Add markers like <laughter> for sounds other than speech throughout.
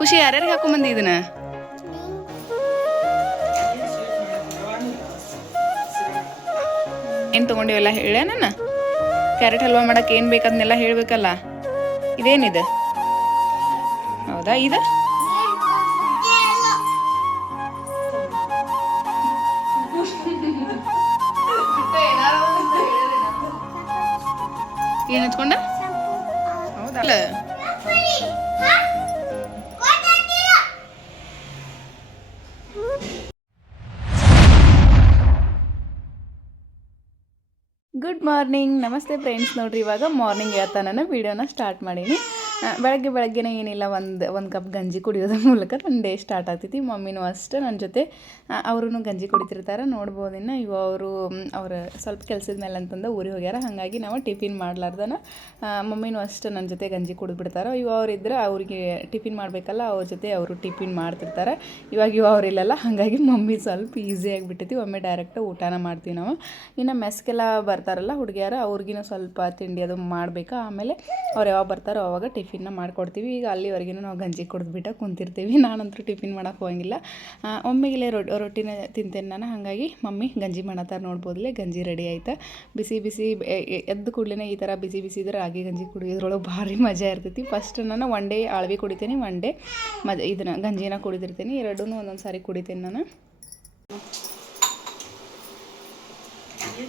ಖುಷಿ ಯಾರ್ಯಾರಿಗೆ ಹಾಕೊಂಬಂದಿ ಇದನ್ನ ಏನು ತೊಗೊಂಡಿವೆಲ್ಲ ಹೇಳ ನಾನು ಕ್ಯಾರೆಟ್ ಹಲ್ವಾ ಮಾಡಕ್ಕೆ ಏನು ಬೇಕದನ್ನೆಲ್ಲ ಹೇಳಬೇಕಲ್ಲ. ಇದೇನಿದೆ? ಹೌದಾ, ಇದು? ಗುಡ್ ಮಾರ್ನಿಂಗ್ ನಮಸ್ತೆ ಫ್ರೆಂಡ್ಸ್ ನೋಡ್ರಿ ಇವಾಗ ಮಾರ್ನಿಂಗ್ ಯಾವ ನಾನು ವೀಡಿಯೋನ ಸ್ಟಾರ್ಟ್ ಮಾಡೀನಿ. ಬೆಳಗ್ಗೆ ಬೆಳಗ್ಗೆನೇ ಏನಿಲ್ಲ, ಒಂದು ಒಂದು ಕಪ್ ಗಂಜಿ ಕುಡಿಯೋದ್ರ ಮೂಲಕ ನನ್ನ ಡೇ ಸ್ಟಾರ್ಟ್ ಆಗ್ತೈತಿ. ಮಮ್ಮಿನೂ ಅಷ್ಟೇ ನನ್ನ ಜೊತೆ. ಅವರು ಗಂಜಿ ಕುಡಿತಿರ್ತಾರೆ, ನೋಡ್ಬೋದು ಇನ್ನು. ಇವು ಅವರು ಅವ್ರ ಸ್ವಲ್ಪ ಕೆಲಸದ ಮೇಲೆ ಅಂತಂದು ಊರಿಗೆ ಹೋಗ್ಯಾರ. ಹಾಗಾಗಿ ನಾವು ಟಿಫಿನ್ ಮಾಡ್ಲಾರ್ದನ. ಮಮ್ಮಿನೂ ಅಷ್ಟೇ ನನ್ನ ಜೊತೆ ಗಂಜಿ ಕುಡಿದ್ಬಿಡ್ತಾರೆ. ಇವು ಅವ್ರಿದ್ರೆ ಅವ್ರಿಗೆ ಟಿಫಿನ್ ಮಾಡಬೇಕಲ್ಲ, ಅವ್ರ ಜೊತೆ ಅವರು ಟಿಫಿನ್ ಮಾಡ್ತಿರ್ತಾರೆ. ಇವಾಗ ಇವು ಅವರಿಲ್ಲಲ್ಲ ಹಾಗಾಗಿ ಮಮ್ಮಿ ಸ್ವಲ್ಪ ಈಸಿ ಆಗಿಬಿಟ್ಟೈತಿ. ಒಮ್ಮೆ ಡೈರೆಕ್ಟ್ ಊಟನ ಮಾಡ್ತೀವಿ ನಾವು. ಇನ್ನು ಮೆಸ್ಗೆಲ್ಲ ಬರ್ತಾರಲ್ಲ ಹುಡುಗಿಯರು ಅವ್ರಿಗಿನ ಸ್ವಲ್ಪ ತಿಂಡಿ ಅದು ಮಾಡಬೇಕು. ಆಮೇಲೆ ಅವ್ರು ಯಾವಾಗ ಬರ್ತಾರೋ ಅವಾಗ ಟಿಫಿನ್ನ ಮಾಡಿಕೊಡ್ತೀವಿ. ಈಗ ಅಲ್ಲಿವರೆಗೂ ನಾವು ಗಂಜಿ ಕುಡಿದ್ಬಿಟ್ಟು ಕುಂತಿರ್ತೀವಿ. <laughs> ನಾನಂತೂ ಟಿಫಿನ್ ಮಾಡೋಕ್ಕೆ ಹೋಗಂಗಿಲ್ಲ ಒಮ್ಮೆಗಿಲ್ಲೇ ಒಮ್ಮೆಗಿಲೆ ರೊಟ್ಟಿ ರೊಟ್ಟಿನ ತಿಂತೇನೆ ನಾನು ಹಾಗಾಗಿ ಮಮ್ಮಿ ಗಂಜಿ ಮಾಡತ್ತಾರ ನೋಡ್ಬೋದಲ್ಲೇ ಗಂಜಿ ರೆಡಿ ಆಯ್ತಾ. ಬಿಸಿ ಬಿಸಿ ಎದ್ದು ಕೂಡಲೇ ಈ ಥರ ಬಿಸಿ ಬಿಸಿ ಇದ್ರೆ ರಾಗಿ ಗಂಜಿ ಕುಡಿಯೋದ್ರೊಳಗೆ ಭಾರಿ ಮಜಾ ಇರ್ತೈತಿ. ಫಸ್ಟ್ ನಾನು ಒನ್ ಡೇ ಆಳ್ವಿ ಕುಡಿತೀನಿ, ಒನ್ ಡೇ ಮಜ, ಇದನ್ನ ಗಂಜಿನ ಕುಡಿದಿರ್ತೀನಿ. ಎರಡೂ ಒಂದೊಂದು ಸಾರಿ ಕುಡಿತೀನಿ ನಾನು.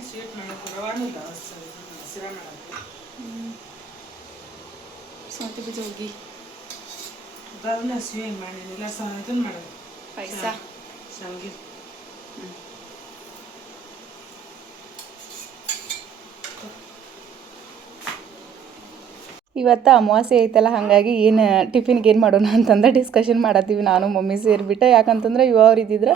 ಸ್ವೀಟ್ ಮಾಡಕ್ಕೆ ಹಸಿರ ಇಲ್ಲ ಸಿರಾ ಮಾಡಕ್ಕೆ ಸೌತೆ ಬೀಜ ಹೋಗಿ ಅದನ್ನ ಸ್ವೀಟ್ ಮಾಡಿ ಇಲ್ಲ ಸ ಇದನ್ನ ಮಾಡೋದು ಪಾಯಸ ಶಾವಿಗೆ ಇವತ್ತು ಅಮಾವಾಸ್ಯೆ ಐತಲ್ಲ, ಹಾಗಾಗಿ ಏನು ಟಿಫಿನ್ಗೆ ಏನು ಮಾಡೋಣ ಅಂತಂದ್ರೆ ಡಿಸ್ಕಷನ್ ಮಾಡತ್ತೀವಿ ನಾನು, ಮಮ್ಮಿ ಸೇರಿಬಿಟ್ಟು. ಯಾಕಂತಂದ್ರೆ ಇವ ಅವ್ರು ಇದ್ದಿದ್ರೆ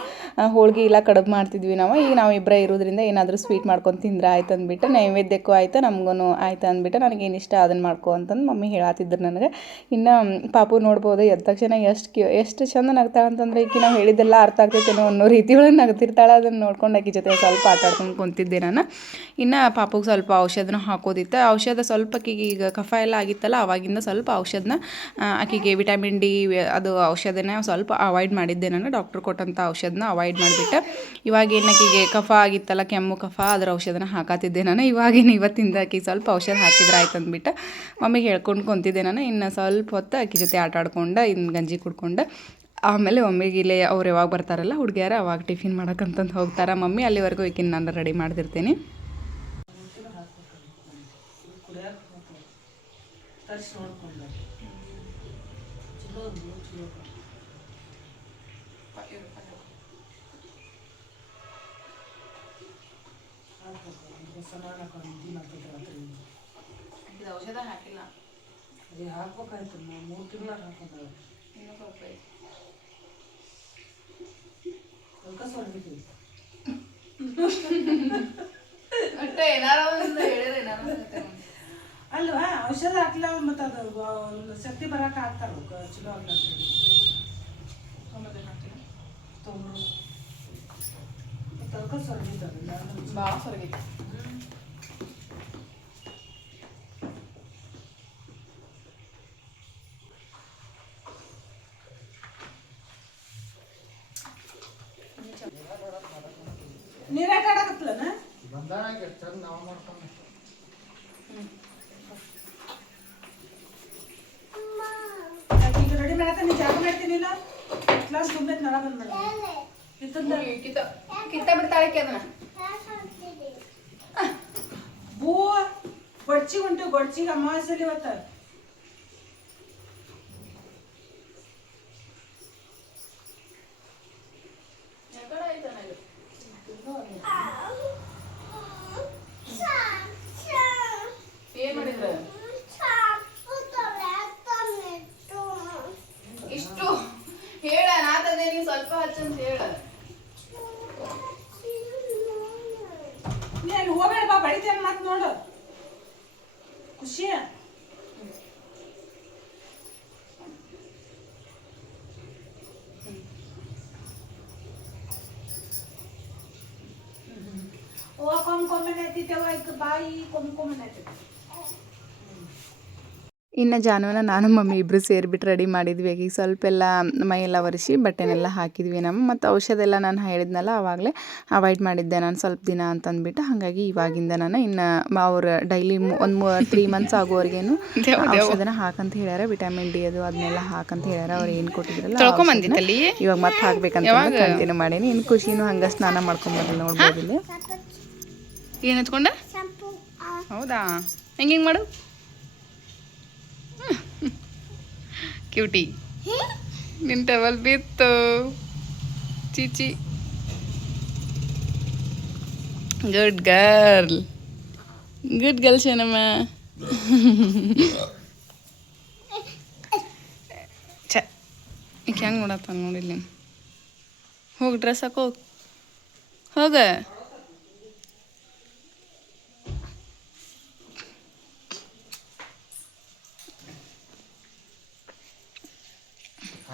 ಹೋಳಿಗೆ ಇಲ್ಲ ಕಡಬು ಮಾಡ್ತಿದ್ವಿ ನಾವು. ಈಗ ನಾವು ಇಬ್ಬರೇ ಇರೋದ್ರಿಂದ ಏನಾದರೂ ಸ್ವೀಟ್ ಮಾಡ್ಕೊಂಡು ತಿಂದ್ರೆ ಆಯ್ತು ಅಂದ್ಬಿಟ್ಟು, ನೈವೇದ್ಯಕ್ಕೂ ಆಯ್ತು ನಮಗೂ ಆಯ್ತು ಅಂದ್ಬಿಟ್ಟು ನನಗೇನು ಇಷ್ಟ ಅದನ್ನು ಮಾಡ್ಕೊ ಅಂತಂದು ಮಮ್ಮಿ ಹೇಳತ್ತಿದ್ರು ನನಗೆ. ಇನ್ನು ಪಾಪು ನೋಡ್ಬೋದು ಎದ್ದ ತಕ್ಷಣ ಎಷ್ಟು ಕ್ಯೂ, ಎಷ್ಟು ಚಂದ ನಗ್ತಾಳೆ ಅಂತಂದ್ರೆ, ಈಕಿ ನಾವು ಹೇಳಿದ್ದೆಲ್ಲ ಅರ್ಥ ಆಗ್ತೈತೇನೋ ಅನ್ನೋ ರೀತಿ ಒಳಗೆ ನಗ್ತಿರ್ತಾಳೆ. ಅದನ್ನು ನೋಡ್ಕೊಂಡು ಆಕಿ ಜೊತೆ ಸ್ವಲ್ಪ ಆಟಾಡ್ಕೊಂಡು ಕುಂತಿದ್ದೆ ನಾನು. ಇನ್ನು ಪಾಪುಗೆ ಸ್ವಲ್ಪ ಔಷಧನ ಹಾಕೋದಿತ್ತು. ಔಷಧ ಸ್ವಲ್ಪ ಆಕಿಗೆ ಈಗ ಕಫ ಎಲ್ಲ ಆಗಿತ್ತಲ್ಲ, ಅವಾಗಿಂದ ಸ್ವಲ್ಪ ಔಷಧನ ಆಕೆಗೆ ಆಕಿಗೆ ವಿಟಮಿನ್ ಡಿ, ಅದು ಔಷಧನ ಸ್ವಲ್ಪ ಅವಾಯ್ಡ್ ಮಾಡಿದ್ದೆ ನಾನು. ಡಾಕ್ಟ್ರ್ ಕೊಟ್ಟಂಥ ಔಷಧನ ಅವಾಯ್ಡ್ ಮಾಡಿಬಿಟ್ಟೆ. ಇವಾಗ ಏನು ಆಕಿಗೆ ಕಫ ಆಗಿತ್ತಲ್ಲ, ಕೆಮ್ಮು ಕಫ, ಅದರ ಔಷಧನ ಹಾಕಾತಿದ್ದೆ ನಾನು. ಇವಾಗೇನು ಇವತ್ತಿಂದ ಆಕಿ ಸ್ವಲ್ಪ ಔಷಧ ಹಾಕಿದ್ರೆ ಆಯ್ತು ಅಂದ್ಬಿಟ್ಟು. ಮಮ್ಮಿಗೆ ಹೇಳ್ಕೊಂಡು ಕೊಂತಿದ್ದೆ ನಾನು. ಇನ್ನು ಸ್ವಲ್ಪ ಹೊತ್ತು ಆಕೆ ಜೊತೆ ಆಟ ಆಡ್ಕೊಂಡು ಇನ್ನು ಗಂಜಿ ಕುಡ್ಕೊಂಡು. ಆಮೇಲೆ ಮಮ್ಮಿಗೆ ಇಲ್ಲೇ ಅವ್ರು ಯಾವಾಗ ಬರ್ತಾರಲ್ಲ, ಹುಡುಗಿಯಾರ ಅವಾಗ ಟಿಫಿನ್ ಮಾಡೋಕ್ಕಂತಂದು ಹೋಗ್ತಾರೆ. ಮಮ್ಮಿ ಅಲ್ಲಿವರೆಗೂ ಈಕಿನ ನಾನು ರೆಡಿ ಮಾಡ್ತಿರ್ತೀನಿ ಕುಡಿಯಕ್ಕೆ ಹೋಗ್ತಾರೆ ತರಿಸಿ ನೋಡ್ಕೊಂಡು ಚಲೋ ಚಲೋ ರಾತ್ರಿ ಔಷಧ ಹಾಕಿಲ್ಲ ಅದೇ ಹಾಕ್ಬೇಕಾಯ್ತು ನಾವು ಮೂರು ತಿಂಗಳ ಹಾಕೋದು ಇನ್ನೂ ಸ್ವಲ್ಪ ಅದಕ್ಕೆ ಸೊಳ್ಬಿಟ್ಟಿವಿ ಅಲ್ವಾ ಔಷಧ ಹಾಕ್ಲ ಮತ್ತು ಅದು ಶಕ್ತಿ ಬರಕ್ಕೆ ಹಾಕ್ತಾರ ಚಲೋ ಆಗ್ಲ ಅಂತೇಳಿ ತೊಗೊಂಡು ಮತ್ತು ಅದಕ್ಕೆ ಸೊಳ್ಬಿದ್ದಲ್ಲ ಭಾಳ ಹೊರಗೈತಿ ನೀರಾಟ ಆಡಕತ್ತಲನ ಈಗ ಮಾಡ್ತೀನಿಲ್ಲ ಕ್ಲಾಸ್ ತುಂಬೈತೆ ನಳ ಬಂದ್ಬೇಡ ಇತ್ತಂದ ಕಿತ್ತ ಕಿತ್ತ ಬಿಡ್ತಾಳೆ ಅದನ್ನ? ಬೂ ಗೊಡ್ಚಿ ಉಂಟು ಗೊಡ್ಚಿಗೆ ಅಮಾವಾಸ್ಯಲ್ಲಿ ಇವತ್ತ ಏನ್ ಮಾಡಿದ್ರು ಇಷ್ಟು ಹೇಳ ನಾತದೆ ನೀನು ಸ್ವಲ್ಪ ಹಚ್ಚಂತ ಹೇಳ ನೀ ಅಲ್ಲಿ ಹೋಗ್ಬೇಡ ಬಾ ಬಡಿತೇನೆ ಮತ್ತೆ ನೋಡು ಖುಷಿ ಎತ್ತಿದ್ದೇವ ಈಗ ಬಾಯಿ ಇನ್ನು ಜಾನುವನ ನಾನು ಮಮ್ಮಿ ಇಬ್ಬರು ಸೇರಿಬಿಟ್ಟು ರೆಡಿ ಮಾಡಿದ್ವಿ. ಈಗ ಸ್ವಲ್ಪ ಎಲ್ಲ ಮೈಯೆಲ್ಲ ಒರೆಸಿ ಬಟ್ಟೆನೆಲ್ಲ ಹಾಕಿದ್ವಿ ನಮ್ಮ ಮತ್ತು ಔಷಧ ಎಲ್ಲ ನಾನು ಹೇಳಿದ್ನಲ್ಲ ಆವಾಗಲೇ ಅವಾಯ್ಡ್ ಮಾಡಿದ್ದೆ ನಾನು ಸ್ವಲ್ಪ ದಿನ ಅಂತಂದ್ಬಿಟ್ಟು. ಹಾಗಾಗಿ ಇವಾಗಿಂದ ನಾನು ಇನ್ನು ಅವ್ರು ಡೈಲಿ ಒಂದು ಮೂ ತ್ರೀ ಮಂತ್ಸ್ ಆಗೋವರೆಗೇನು ಔಷಧನ ಹಾಕಂತ ಹೇಳ್ಯಾರ. ವಿಟಮಿನ್ ಡಿ ಅದು ಅದನ್ನೆಲ್ಲ ಹಾಕಂತ ಹೇಳ್ಯಾರ. ಅವ್ರು ಏನು ಕೊಟ್ಟಿದ್ರಲ್ಲ ಇವಾಗ ಮತ್ತೆ ಹಾಕ್ಬೇಕಂತ ಕಂಟಿನ್ಯೂ ಮಾಡೀನಿ. ಇನ್ನು ಖುಷಿನೂ ಹಂಗೆ ಸ್ನಾನ ಮಾಡ್ಕೊಂಬರಲ್ಲ ನೋಡ್ಬೋದು ಇಲ್ಲಿ. ಏನು ಹಚ್ಕೊಂಡ ಹೌದಾ? ಹೆಂಗೆ ಹೆಂಗೆ ಮಾಡು? ಕ್ಯೂಟಿ. ನಿನ್ನ ಟವಲ್ ಬಿತ್ತು. ಚೀಚಿ. Good girl good girl Shanamma. ಛ ಈಗ ಹೆಂಗೆ ನೋಡತ್ತ ನೋಡಿಲ್ಲ ಹೋಗಿ ಡ್ರೆಸ್ ಹಾಕೋ ಹೋಗ.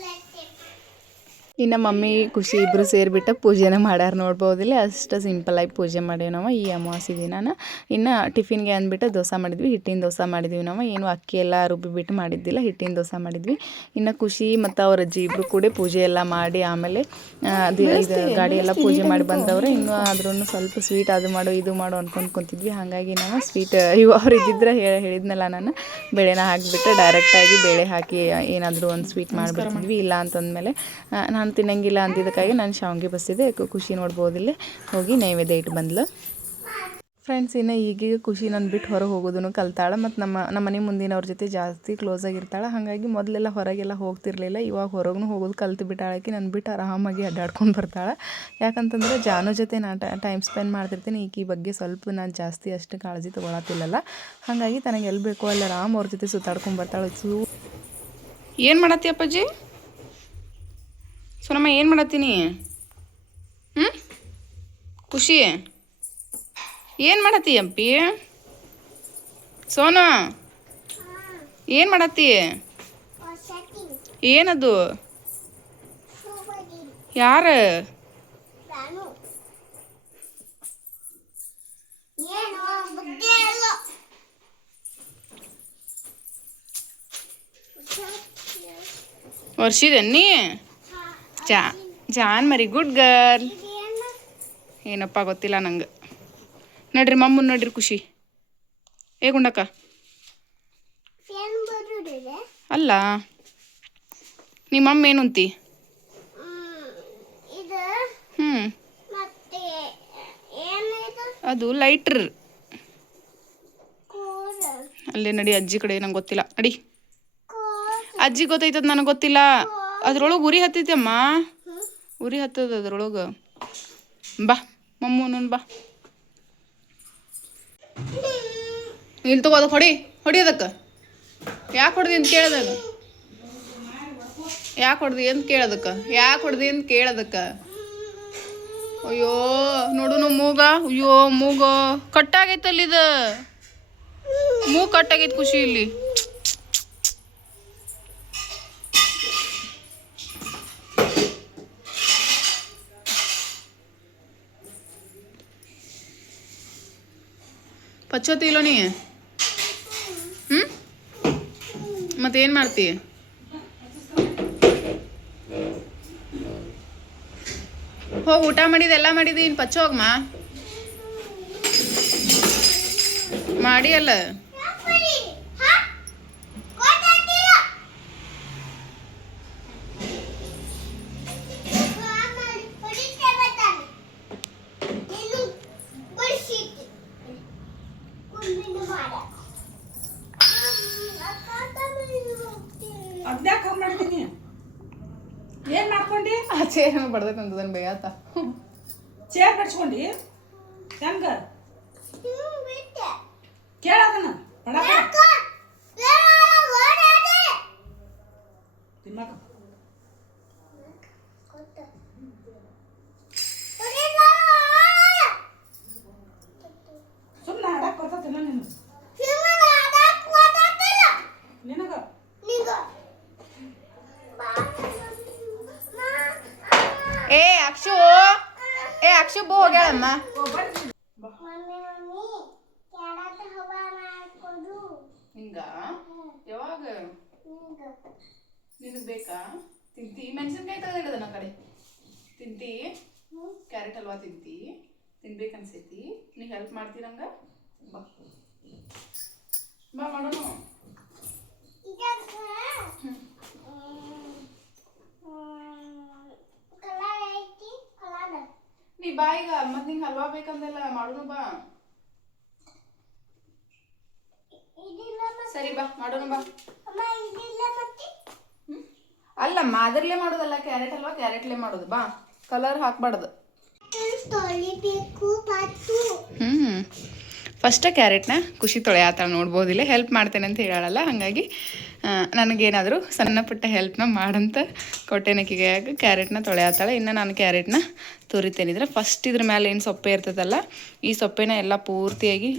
like ಇನ್ನು ಮಮ್ಮಿ ಖುಷಿ ಇಬ್ಬರು ಸೇರಿಬಿಟ್ಟು ಪೂಜೆನ ಮಾಡ್ಯಾರ ನೋಡ್ಬೋದಿಲ್ಲ ಅಷ್ಟು ಸಿಂಪಲಾಗಿ ಪೂಜೆ ಮಾಡೇವಿ ನಾವು ಈ ಅಮಾವಾಸ್ಯೆ ದಿನಾನ. ಇನ್ನು ಟಿಫಿನ್ಗೆ ಅಂದ್ಬಿಟ್ಟು ದೋಸೆ ಮಾಡಿದ್ವಿ ಹಿಟ್ಟಿನ ದೋಸೆ ಮಾಡಿದ್ವಿ ನಾವು. ಏನು ಅಕ್ಕಿ ಎಲ್ಲ ರುಬ್ಬಿಬಿಟ್ಟು ಮಾಡಿದ್ದಿಲ್ಲ ಹಿಟ್ಟಿನ ದೋಸೆ ಮಾಡಿದ್ವಿ. ಇನ್ನು ಖುಷಿ ಮತ್ತು ಅವ್ರ ಅಜ್ಜಿ ಇಬ್ಬರು ಕೂಡ ಪೂಜೆ ಎಲ್ಲ ಮಾಡಿ ಆಮೇಲೆ ಇದು ಗಾಡಿ ಎಲ್ಲ ಪೂಜೆ ಮಾಡಿ ಬಂದವ್ರೆ. ಇನ್ನು ಆದ್ರೂ ಸ್ವಲ್ಪ ಸ್ವೀಟ್ ಅದು ಮಾಡು ಇದು ಮಾಡು ಅನ್ಕೊಂಡು ಕುಂತಿದ್ವಿ. ಹಾಗಾಗಿ ನಾವು ಸ್ವೀಟ್ ಇವು ಅವ್ರು ಇದ್ದಿದ್ರೆ ಹೇಳಿ ಹೇಳಿದ್ನಲ್ಲ ನಾನು. ಬೇಳೆನ ಹಾಕಿಬಿಟ್ಟು ಡೈರೆಕ್ಟಾಗಿ ಬೇಳೆ ಹಾಕಿ ಏನಾದರೂ ಒಂದು ಸ್ವೀಟ್ ಮಾಡಿಬಿಡ್ತಿದ್ವಿ. ಇಲ್ಲ ಅಂತಂದಮೇಲೆ ನಾನು ತಿನ್ನಂಗಿಲ್ಲ ಅಂದಿದ್ದಕ್ಕಾಗಿ ನಾನು ಶಾವಿಗೆ ಬಸ್ಸಿದೆ ಖುಷಿ ನೋಡ್ಬೋದಿಲ್ಲ ಹೋಗಿ ನೈವೇದ್ಯ ಇಟ್ಟು ಬಂದ್ಲು. ಫ್ರೆಂಡ್ಸ್ ಇನ್ನು ಈಗೀಗ ಖುಷಿ ನನ್ನ ಬಿಟ್ಟು ಹೊರಗೆ ಹೋಗೋದನ್ನು ಕಲ್ತಾಳೆ ಮತ್ತು ನಮ್ಮ ನಮ್ಮ ಮನೆ ಮುಂದಿನವ್ರ ಜೊತೆ ಜಾಸ್ತಿ ಕ್ಲೋಸ್ ಆಗಿರ್ತಾಳೆ ಹಾಗಾಗಿ ಮೊದಲೆಲ್ಲ ಹೊರಗೆಲ್ಲ ಹೋಗ್ತಿರ್ಲಿಲ್ಲ, ಇವಾಗ ಹೊರಗೂ ಹೋಗೋದು ಕಲ್ತು ಬಿಟ್ಟಾಳಕ್ಕೆ ನಾನು ಬಿಟ್ಟು ಆರಾಮಾಗಿ ಅಡ್ಡಾಡ್ಕೊಂಡು ಬರ್ತಾಳೆ. ಯಾಕಂತಂದ್ರೆ ಜಾನು ಜೊತೆ ನಾನು ಟೈಮ್ ಸ್ಪೆಂಡ್ ಮಾಡ್ತಿರ್ತೀನಿ, ಈಕಿ ಬಗ್ಗೆ ಸ್ವಲ್ಪ ನಾನು ಜಾಸ್ತಿ ಅಷ್ಟು ಕಾಳಜಿ ತೊಗೊಳತ್ತಿಲ್ಲಲ್ಲ. ಹಾಗಾಗಿ ತನಗೆ ಎಲ್ಲಿ ಬೇಕೋ ಅಲ್ಲಿ ಆರಾಮ್ ಅವ್ರ ಜೊತೆ ಸುತ್ತಾಡ್ಕೊಂಡು ಬರ್ತಾಳೆ. ಏನು ಮಾಡತ್ತಿ ಅಪ್ಪಾಜಿ? ಸೋನಮ್ಮ, ಏನು ಮಾಡತ್ತೀನಿ? ಹ್ಞೂ ಖುಷಿ? ಏನು ಮಾಡತ್ತಿ ಅಪ್ಪಿ ಸೋನಾ, ಏನು ಮಾಡತ್ತಿ? ಏನದು? ಯಾರು? ವರ್ಷಿದೆ ನೀ ಜಾ ಜಾನ್ ಮರಿ, ಗುಡ್ ಗರ್ಲ್. ಏನಪ್ಪ ಗೊತ್ತಿಲ್ಲ ನಂಗೆ. ನೋಡ್ರಿ ಮಮ್ಮನ್ ನೋಡ್ರಿ ಖುಷಿ. ಏ ಗುಂಡಕ್ಕ. ಅಲ್ಲ. ನಿಮ್ಮ ಮಮ್ಮ ಏನು ಅಂತಿ ಹ್ಞೂ ಅದು ಲೈಟ್ರ್. ಅಲ್ಲೇ ನಡಿ ಅಜ್ಜಿ ಕಡೆ ನಂಗೆ ಗೊತ್ತಿಲ್ಲ. ನಡಿ. ಅಜ್ಜಿ ಗೊತ್ತೈತದ ನನಗೆ ಗೊತ್ತಿಲ್ಲ. ಅದ್ರೊಳಗೆ ಉರಿ ಹತ್ತೈತಿ ಅಮ್ಮ ಉರಿ ಹತ್ತದ ಅದ್ರೊಳಗೆ. ಬಾ ಮಮ್ಮೂನನ್ ಬಾ. ಇಲ್ಲಿ ತಗೋ ಹೊಡಿ ಹೊಡಿ ಅದಕ್ಕೆ. ಯಾಕೆ ಹೊಡ್ದಿ ಅಂತ ಕೇಳದ ಯಾಕೆ ಹೊಡ್ದಿ ಅಂತ ಕೇಳದಕ್ಕೆ. ಯಾಕೆ ಹೊಡ್ದಿ ಅಂತ ಕೇಳದಕ್ಕೆ. ಅಯ್ಯೋ ನೋಡುನು ಮೂಗ. ಅಯ್ಯೋ, ಮೂಗ. ಕಟ್ಟಾಗೈತಲ್ಲಿದ ಇದು. ಮೂಗ್ ಕಟ್ಟಾಗೈತೆ ಖುಷಿ ಇಲ್ಲಿ. ಪಚ್ಚೋತಿ ಇಲ್ಲೋ ನೀ ಹ್ಞೂ ಮತ್ತೇನು ಮಾಡ್ತಿ? ಹೋಗಿ ಊಟ ಮಾಡಿದ, ಎಲ್ಲ ಮಾಡಿದಿ? ಪಚ್ಚ ಹೋಗಮ್ಮ ಮಾಡಿ ಅಲ್ಲ. ಅಂತದನ್ ಬೇಯಾತ ಚೇರ್ ಬಡ್ಸ್ಕೊಂಡು ಹೆಂಗೆ? ಹ್ಞೂ ಬಿಟ್ಟೆ ಕೇಳದನ್ನ ಬಡ ಬಡ. ಅಕ್ಕ ಬೇಡ ನಾಕ ಕೊಟ್ಟು ಸುಮ್ಮನೆ ಹಾಡಕ್ ಬರ್ತತಿಲ್ಲ ನೀನು ನಿನಗ ಏ ಅಕ್ಷು ಏ ಅಕ್ಷು ಬೋ ಹೋಗ್ಯಾಳಮ್ಮ ಹಿಂಗ ಯಾವಾಗ ನಿನಗೆ ಬೇಕಾ ತಿಂತಿ ಮೆಣಸಿನ್ಕಾಯಿ ತೆಗೆದಿಡದ ನನ್ನ ಕಡೆ. ತಿಂತಿ? ಕ್ಯಾರೆಟ್ ಹಲ್ವಾ ತಿಂತಿ? ತಿನ್ಬೇಕನ್ಸೈತಿ ನೀ ಹೆಲ್ಪ್ ಮಾಡ್ತೀರಂಗ ಬಾ. ಬಾ ಮಾಡೋಣ ನೀ ಬಾ ಈಗ ಮತ್ ನಿಂಗೆ ಹಲ್ವಾ ಬೇಕಂದೆಲ್ಲ ಮಾಡೋಣ ಬಾ. ಸರಿ ಬಾ ಮಾಡೋಣ ಬಾ? ಅಲ್ಲಮ್ಮ ಅದರಲ್ಲೇ ಮಾಡೋದಲ್ಲ ಕ್ಯಾರೆಟ್ ಅಲ್ವಾ? ಕ್ಯಾರೆಟ್ಲೇ ಮಾಡೋದು. ಬಾ ಕಲರ್ ಹಾಕ್ಬಾರ್ದು. ಹ್ಮ್ ಫಸ್ಟ್ ಹ್ಞೂ ಫಸ್ಟ ಕ್ಯಾರೆಟ್ನ ಖುಷಿ ಥರ ನೋಡ್ಬೋದಿಲ್ಲ ಹೆಲ್ಪ್ ಮಾಡ್ತೇನೆ ಅಂತ ಹೇಳಲ್ಲ ಹಾಗಾಗಿ ಆ, ನನಗೇನಾದರೂ ಸಣ್ಣ ಪುಟ್ಟ ಹೆಲ್ಪ್ನ ಮಾಡಂತ ಕೊಟ್ಟೆನಕ್ಕಿಗೆ ಕ್ಯಾರೆಟ್ನ ತೊಳೆಯತ್ತಾಳೆ ಇನ್ನು ನಾನು ಕ್ಯಾರೆಟ್ನ ತುರಿತೇನಿದ್ರೆ ಫಸ್ಟ್ ಇದ್ರ ಮೇಲೆ ಏನು ಸೊಪ್ಪೆ ಇರ್ತದಲ್ಲ ಈ ಸೊಪ್ಪೆನ ಎಲ್ಲ ಪೂರ್ತಿಯಾಗಿ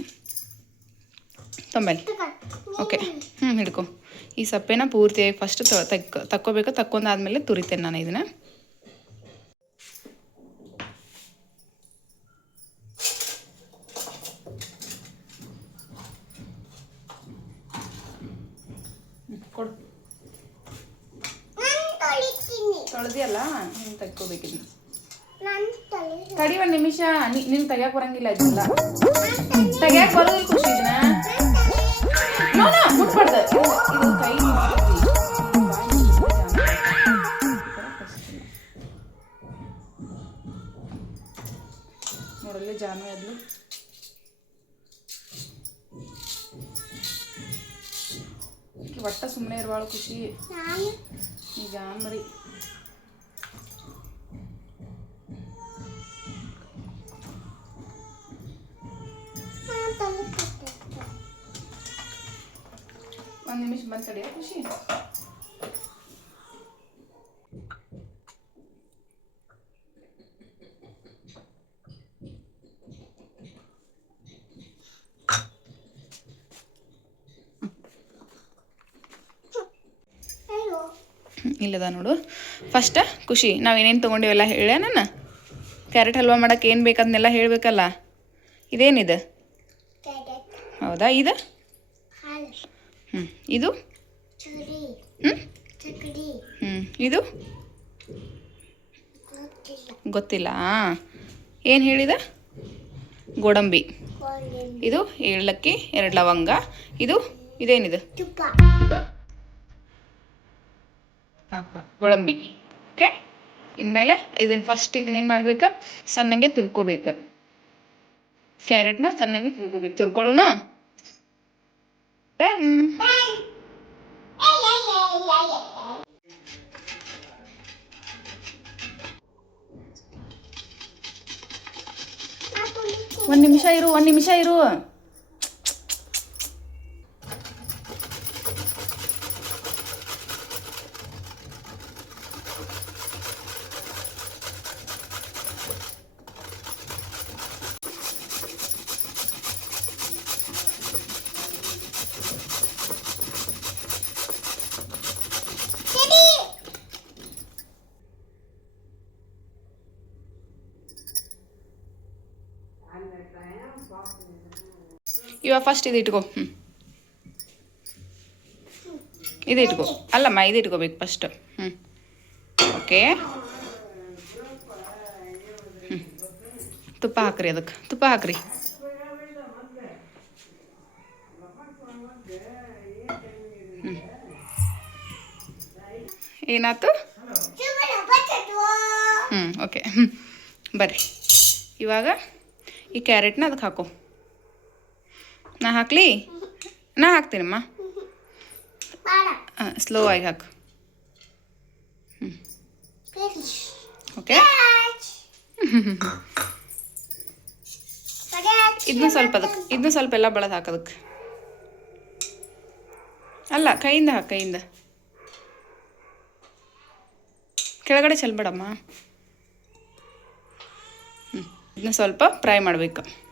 ತೊಂಬಲ್ಲಿ ಓಕೆ ಹ್ಞೂ ಹಿಡ್ಕೊ. ಈ ಸಪ್ಪೆನ ಪೂರ್ತಿಯಾಗಿ ಫಸ್ಟ್ ತಕ್ಕ ತಕ್ಕೋಬೇಕು. ತಕ್ಕೊಂದಾದ್ಮೇಲೆ ತುರಿತೇನೆ ನಾನು ಇದನ್ನ. ನಾನು ತೊಳೆದಿಯಲ್ಲ? ತಕ್ಕೋಬೇಕಿದ್ನ ನಾನು ತಡಿ ಒಂದು ನಿಮಿಷ. ನಿನ್ ತೆಗ್ಯಾಕ ಬರಂಗಿಲ್ಲ ಇದೆಲ್ಲ ತೆಗ್ಯಾಕ ಬರೋದಿಲ್ಲ ಖುಷಿ ಇದನ್ನ. ನೋ ನೋ ಮುಟ್ಬಾರ್ದು ಇದು ಇದು ಕೈ ಮುಟ್ಬಿಡ್ತಿ. ಬಾಯಿ ಮುಟ್ಬಿಡ್ತಿ ಆಮೇಲೆ. ಈ ಥರ first. ನೋಡಲ್ಲಿ ಜಾನ್ವಿ ಅದ್ಲು ಈಕಿ ಒಟ್ಟ ಸುಮ್ಮನೆ ಇರುವಾಳ ಖುಷಿ ನಾನು ಈ ಜಾನ್ ಮರಿ ನಾನು ತೊಳಿಕೊಟ್ಟೆ ಒಂದು ನಿಮಿಷ ಬಂದು ತಡೆಯ ಖುಷಿ? ಇಲ್ಲದ ನೋಡು. ಫಸ್ಟ್ ಖುಷಿ ನಾವೇನೇನು ತೊಗೊಂಡಿವೆಲ್ಲ ಹೇಳ ನಾನು ಕ್ಯಾರೆಟ್ ಹಲ್ವಾ ಮಾಡಕ್ಕೆ ಏನು ಬೇಕದನ್ನೆಲ್ಲ ಹೇಳಬೇಕಲ್ಲ? ಇದೇನಿದೆ? ಹೌದಾ ಇದು? ಹ್ಞೂ ಇದು? ಹ್ಞೂ ಇದು? ಗೊತ್ತಿಲ್ಲ. ಏನು ಹೇಳಿದ? ಗೋಡಂಬಿ. ಇದು ಏಳಕ್ಕಿ ಎರಡು ಲವಂಗ. ಇದು ಇದೇನಿದು? ಗೋಡಂಬಿ. ಓಕೆ? ಇನ್ಮೇಲೆ ಇದನ್ನ ಫಸ್ಟ್ ಏನು ಮಾಡ್ಬೇಕು? ಸಣ್ಣಗೆ ತುರ್ಕೋಬೇಕು. ಕ್ಯಾರೆಟ್ನ ಸಣ್ಣಗೆ ತುರ್ಕೋಬೇಕು. ತುರ್ಕೊಳ್ಳೋಣ? ಒಂದು ನಿಮಿಷ ಇರು ಒಂದು ನಿಮಿಷ ಇರು ಇವಾಗ ಫಸ್ಟ್ ಇದು ಇಟ್ಕೋ ಹ್ಞೂ ಇದು ಇಟ್ಕೋ ಅಲ್ಲಮ್ಮ ಇದು ಇಟ್ಕೋಬೇಕು ಫಸ್ಟ್ ಹ್ಞೂ ಓಕೆ ಹ್ಞೂ ತುಪ್ಪ ಹಾಕ್ರಿ ಅದಕ್ಕೆ ತುಪ್ಪ ಹಾಕ್ರಿ ಹ್ಞೂ ಏನಾಯ್ತು ಚುಮ್ಮನ ಬಚ್ಚಟ್ವಾ ಹ್ಞೂ ಓಕೆ ಹ್ಞೂ ಬರ್ರಿ ಇವಾಗ ಈ ಕ್ಯಾರೆಟ್ನ ಅದಕ್ಕೆ ಹಾಕೋ ನಾ ಹಾಕ್ಲಿ? ನಾ ಹಾಕ್ತೀನಮ್ಮ. ಹಾಂ ಸ್ಲೋ ಆಗಿ ಹಾಕು. ಓಕೆ ಇದನ್ನ ಸ್ವಲ್ಪ ಅದಕ್ಕೆ ಇದನ್ನು ಸ್ವಲ್ಪ ಎಲ್ಲ ಬೆಳೆದು ಹಾಕೋದಕ್ಕೆ. ಅಲ್ಲ ಕೈಯಿಂದ ಹಾಕಿ ಕೈಯಿಂದ. ಕೆಳಗಡೆ ಚೆಲ್ಬೇಡಮ್ಮ. ಹ್ಞೂ ಇದನ್ನ ಸ್ವಲ್ಪ ಫ್ರೈ ಮಾಡಬೇಕು.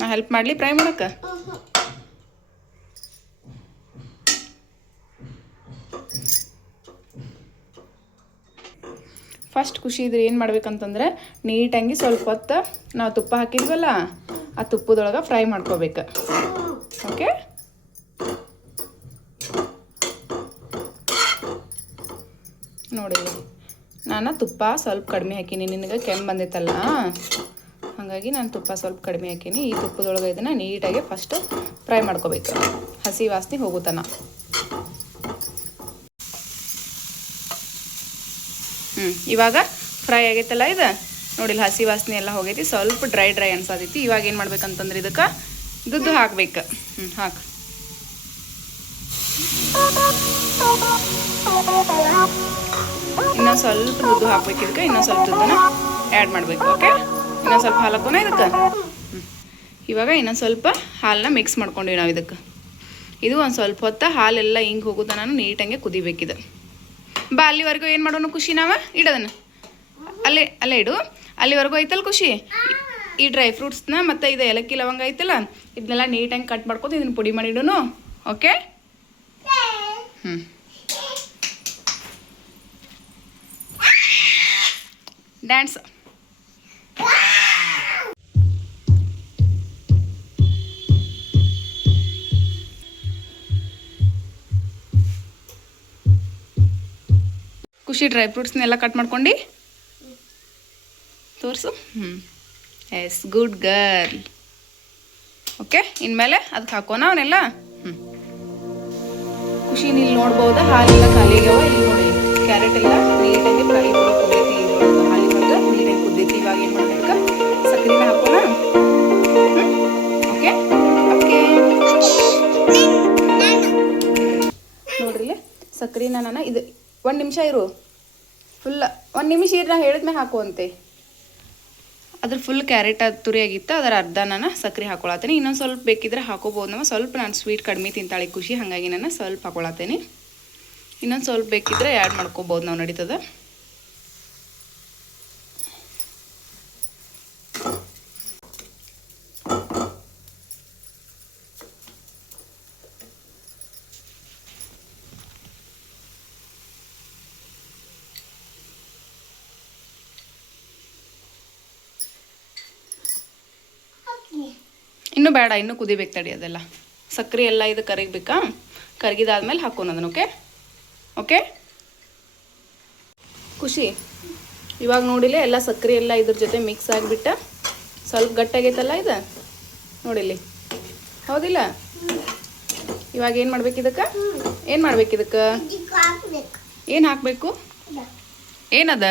ನಾ ಹೆಲ್ಪ್ ಮಾಡಲಿ ಫ್ರೈ ಮಾಡೋಕ್ಕೆ? ಫಸ್ಟ್ ಖುಷಿ ಇದ್ರೆ ಏನು ಮಾಡ್ಬೇಕಂತಂದ್ರೆ, ನೀಟಾಗಿ ಸ್ವಲ್ಪ ಹೊತ್ತು ನಾವು ತುಪ್ಪ ಹಾಕಿದ್ವಲ್ಲ, ಆ ತುಪ್ಪದೊಳಗೆ ಫ್ರೈ ಮಾಡ್ಕೋಬೇಕು. ಓಕೆ ನೋಡಿ, ನಾನು ತುಪ್ಪ ಸ್ವಲ್ಪ ಕಡಿಮೆ ಹಾಕೀನಿ, ನಿನಗೆ ಕೆಮ್ಮು ಬಂದೈತಲ್ಲ ಹಾಗಾಗಿ ನಾನು ತುಪ್ಪ ಸ್ವಲ್ಪ ಕಡಿಮೆ ಹಾಕೀನಿ. ಈ ತುಪ್ಪದೊಳಗೆ ಇದನ್ನು ನೀಟಾಗಿ ಫಸ್ಟ್ ಫ್ರೈ ಮಾಡ್ಕೋಬೇಕು. ಹಸಿ ವಾಸನೆ ಹೋಗುತ್ತಾನ ಹ್ಞೂ ಇವಾಗ ಫ್ರೈ ಆಗೈತಲ್ಲ ಇದು? ನೋಡಿಲ್ಲ ಹಸಿ ವಾಸನೆ ಎಲ್ಲ ಹೋಗೈತಿ. ಸ್ವಲ್ಪ ಡ್ರೈ ಡ್ರೈ ಅನ್ಸತೈತಿ. ಇವಾಗ ಏನು ಮಾಡ್ಬೇಕಂತಂದ್ರೆ ಇದಕ್ಕೆ ದುಡ್ಡು ಹಾಕ್ಬೇಕು. ಹ್ಞೂ ಹಾಕು. ಇನ್ನೊಂದು ಸ್ವಲ್ಪ ದುದ್ದು ಹಾಕ್ಬೇಕು ಇದಕ್ಕೆ ಇನ್ನೊಂದು ಸ್ವಲ್ಪ ದುಡ್ಡನ್ನ ಆ್ಯಡ್ ಮಾಡಬೇಕು ಓಕೆ ಇನ್ನೊಂದು ಸ್ವಲ್ಪ ಹಾಲು ಹಾಕೋಣ ಇದಕ್ಕೆ ಇವಾಗ ಇನ್ನೊಂದು ಸ್ವಲ್ಪ ಹಾಲನ್ನ ಮಿಕ್ಸ್ ಮಾಡ್ಕೊಂಡಿವಿ ನಾವು ಇದಕ್ಕೆ. ಇದು ಒಂದು ಸ್ವಲ್ಪ ಹೊತ್ತ ಹಾಲೆಲ್ಲ ಹಿಂಗೆ ಹೋಗುತ್ತ ನಾನು ನೀಟಂಗೆ ಕುದಿಬೇಕಿದೆ. ಬಾ, ಅಲ್ಲಿವರೆಗೂ ಏನು ಮಾಡೋಣ ಖುಷಿ ನಾವ? ಇಡೋದನ್ನ ಅಲ್ಲೇ ಅಲ್ಲೇ ಇಡು. ಅಲ್ಲಿವರೆಗೂ ಐತಲ್ಲ ಖುಷಿ? ಈ ಡ್ರೈ ಫ್ರೂಟ್ಸ್ನ ಮತ್ತು ಇದು ಏಲಕ್ಕಿ ಲವಂಗ ಐತಲ್ಲ ಇದನ್ನೆಲ್ಲ ನೀಟಾಗಿ ಕಟ್ ಮಾಡ್ಕೊಂಡು ಇದನ್ನು ಪುಡಿ ಮಾಡಿಡೋನು ಓಕೆ ಹ್ಞೂ ಡ್ಯಾನ್ಸ್ ಖುಷಿ ಡ್ರೈ ಫ್ರೂಟ್ಸ್ನೆಲ್ಲ ಕಟ್ ಮಾಡ್ಕೊಂಡು? ತೋರಿಸು. ಹ್ಞೂ ಎಸ್ ಗುಡ್ ಗರ್ಲ್ ಓಕೆ ಇನ್ಮೇಲೆ ಅದಕ್ಕೆ ಹಾಕೋಣ ಅವನ್ನೆಲ್ಲ ಹ್ಞೂ ಖುಷಿ ಇಲ್ಲಿ ನೋಡ್ಬೋದಾ? ಹಾಲೆಲ್ಲ ಖಾಲಿಯಾಗ್ಯಾವ? ಇಲ್ಲಿ ನೋಡಿ ಕ್ಯಾರೆಟ್ ಎಲ್ಲ ನೀಟಾಗಿ ಫ್ರೈ ಕುದೈತಿ ಇದ್ರೊಳಗೆ ಹಾಲಿನೊಳಗೆ ನೀಟಾಗಿ ಕುದೈತಿ ಇವಾಗ ಏನು ಮಾಡ್ಬೇಕು? ಸಕ್ಕರೆನ ಹಾಕೋಣ? ಓಕೆ ಓಕೆ ನೋಡ್ರಿ ಸಕ್ಕರೆನ ನಾನು ಇದು ಒಂದು ನಿಮಿಷ ಇರು. ಫುಲ್ ಒಂದು ನಿಮಿಷ ಇರು ನಾ ಹೇಳಿದ್ಮೇಲೆ ಹಾಕು ಅಂತೆ ಅದ್ರ ಫುಲ್ ಕ್ಯಾರೆಟ್ ಅದು ತುರಿ ಆಗಿತ್ತು ಅದರ ಅರ್ಧ ನಾನು ಸಕ್ಕರೆ ಹಾಕೊಳತ್ತೇನೆ. ಇನ್ನೊಂದು ಸ್ವಲ್ಪ ಬೇಕಿದ್ರೆ ಹಾಕೋಬೋದು. ನಮ್ಮ ಸ್ವಲ್ಪ ನಾನು ಸ್ವೀಟ್ ಕಡಿಮೆ ತಿಂತಾಳೆ ಖುಷಿ, ಹಾಗಾಗಿ ನಾನು ಸ್ವಲ್ಪ ಹಾಕೊಳತ್ತೀನಿ. ಇನ್ನೊಂದು ಸ್ವಲ್ಪ ಬೇಕಿದ್ರೆ ಆ್ಯಡ್ ಮಾಡ್ಕೋಬೋದು ನಾವು ನಡೀತದ. ಇನ್ನೂ ಬೇಡ ಇನ್ನೂ ಕುದಿಬೇಕು ತಡಿ ಅದೆಲ್ಲ. ಸಕ್ಕರೆ ಎಲ್ಲ ಇದು ಕರಿಬೇಕಾ? ಕರಗಿದಾದ್ಮೇಲೆ ಹಾಕೋಣ ಅದನ್ನ ಓಕೆ ಓಕೆ ಖುಷಿ. ಇವಾಗ ನೋಡಿಲ್ಲ ಎಲ್ಲ ಸಕ್ಕರೆ ಎಲ್ಲ ಇದ್ರ ಜೊತೆ ಮಿಕ್ಸ್ ಆಗಿಬಿಟ್ಟ. ಸ್ವಲ್ಪ ಗಟ್ಟಾಗೈತಲ್ಲ ಇದು? ನೋಡಿಲಿ ಹೌದಿಲ್ಲ? ಇವಾಗ ಏನು ಮಾಡ್ಬೇಕು ಇದಕ್ಕೆ? ಏನು ಮಾಡ್ಬೇಕು ಇದಕ್ಕೆ? ಏನು ಹಾಕಬೇಕು. ಏನದ?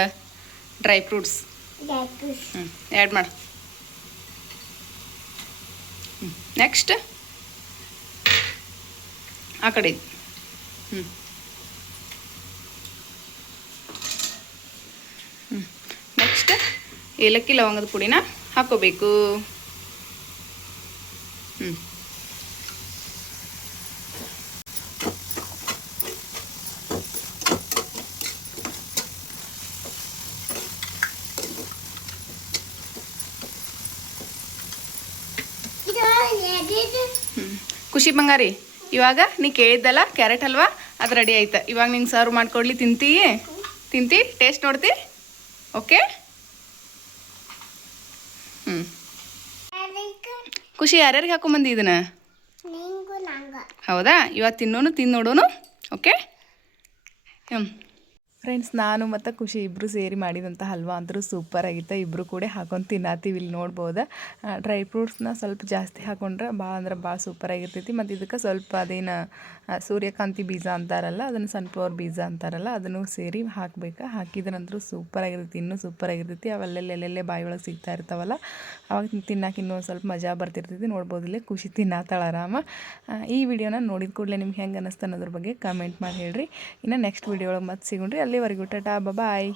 ಡ್ರೈ ಫ್ರೂಟ್ಸ್ ಹ್ಞೂ ಆ್ಯಡ್ ಮಾಡು. ನೆಕ್ಸ್ಟ್ ಆ ಕಡೆ ಹ್ಞೂ ಹ್ಞೂ ನೆಕ್ಸ್ಟ್ ಏಲಕ್ಕಿ ಲವಂಗದ ಪುಡಿನ ಹಾಕೋಬೇಕು. ಹ್ಞೂ ಇದು ಎದಿದು ಹ್ಮ್. ಖುಷಿ ಬಂಗಾರಿ ಇವಾಗ ನೀ ಕೇಳಿದ್ದಲ್ಲ ಕ್ಯಾರೆಟ್ ಹಲ್ವಾ ಅದು ರೆಡಿ ಆಯ್ತು. ಇವಾಗ ನಿಂಗೆ ಸರ್ವ್ ಮಾಡ್ಕೊಡ್ಲಿ ತಿಂತಿ ತಿಂತಿ? ಟೇಸ್ಟ್ ನೋಡ್ತಿ? ಓಕೆ ಹ್ಞೂ ಖುಷಿ ಯಾರ್ಯಾರಿಗೆ ಹಾಕೊಂಬಂದಿ ಇದನ್ನ? ಹೌದಾ? ಇವಾಗ ತಿನ್ನೋನು ತಿಂದು ನೋಡೋನು? ಓಕೆ ಹ್ಞೂ ಫ್ರೆಂಡ್ಸ್ ನಾನು ಮತ್ತು ಖುಷಿ ಇಬ್ಬರು ಸೇರಿ ಮಾಡಿದಂಥ ಹಲ್ವಾ ಅಂದರೂ ಸೂಪರ್ ಆಗಿತ್ತು. ಇಬ್ಬರು ಕೂಡ ಹಾಕೊಂಡು ತಿನ್ನತ್ತೀವಿ ಇಲ್ಲಿ ನೋಡ್ಬೋದು. ಡ್ರೈ ಫ್ರೂಟ್ಸ್ನ ಸ್ವಲ್ಪ ಜಾಸ್ತಿ ಹಾಕೊಂಡ್ರೆ ಭಾಳ ಅಂದ್ರೆ ಭಾಳ ಸೂಪರ್ ಆಗಿರ್ತೈತಿ. ಮತ್ತು ಇದಕ್ಕೆ ಸ್ವಲ್ಪ ಅದೇನು ಸೂರ್ಯಕಾಂತಿ ಬೀಜ ಅಂತಾರಲ್ಲ, ಅದನ್ನು ಸನ್ಫ್ಲವರ್ ಬೀಜ ಅಂತಾರಲ್ಲ, ಅದನ್ನು ಸೇರಿ ಹಾಕ್ಬೇಕು. ಹಾಕಿದ್ರಂತೂ ಸೂಪರ್ ಆಗಿರ್ತೈತಿ, ಇನ್ನೂ ಸೂಪರ್ ಆಗಿರ್ತೈತಿ. ಅವೆಲ್ಲೆಲ್ಲ ಎಲ್ಲೆಲ್ಲೇ ಬಾಯಿ ಒಳಗೆ ಸಿಗ್ತಾ ಇರ್ತಾವಲ್ಲ, ಅವಾಗ ತಿನ್ನಕ್ಕೆ ಇನ್ನೂ ಸ್ವಲ್ಪ ಮಜಾ ಬರ್ತಿರ್ತೈತಿ. ನೋಡ್ಬೋದು ಇಲ್ಲೇ ಖುಷಿ ತಿನ್ನತ್ತಾಳ ಆರಾಮ. ಈ ವಿಡಿಯೋನ ನೋಡಿದ ಕೂಡಲೇ ನಿಮ್ಗೆ ಹೆಂಗೆ ಅನ್ನಿಸ್ತು ಅನ್ನೋದ್ರ ಬಗ್ಗೆ ಕಮೆಂಟ್ ಮಾಡಿ ಹೇಳ್ರಿ. ಇನ್ನು ನೆಕ್ಸ್ಟ್ ವಿಡಿಯೋ ಒಳಗೆ ಮತ್ತೆ ಸಿಗೋಣ್ರಿ ಅಲ್ಲಿವರೆಗೂ ಟಾಟಾ ಬಾಯ್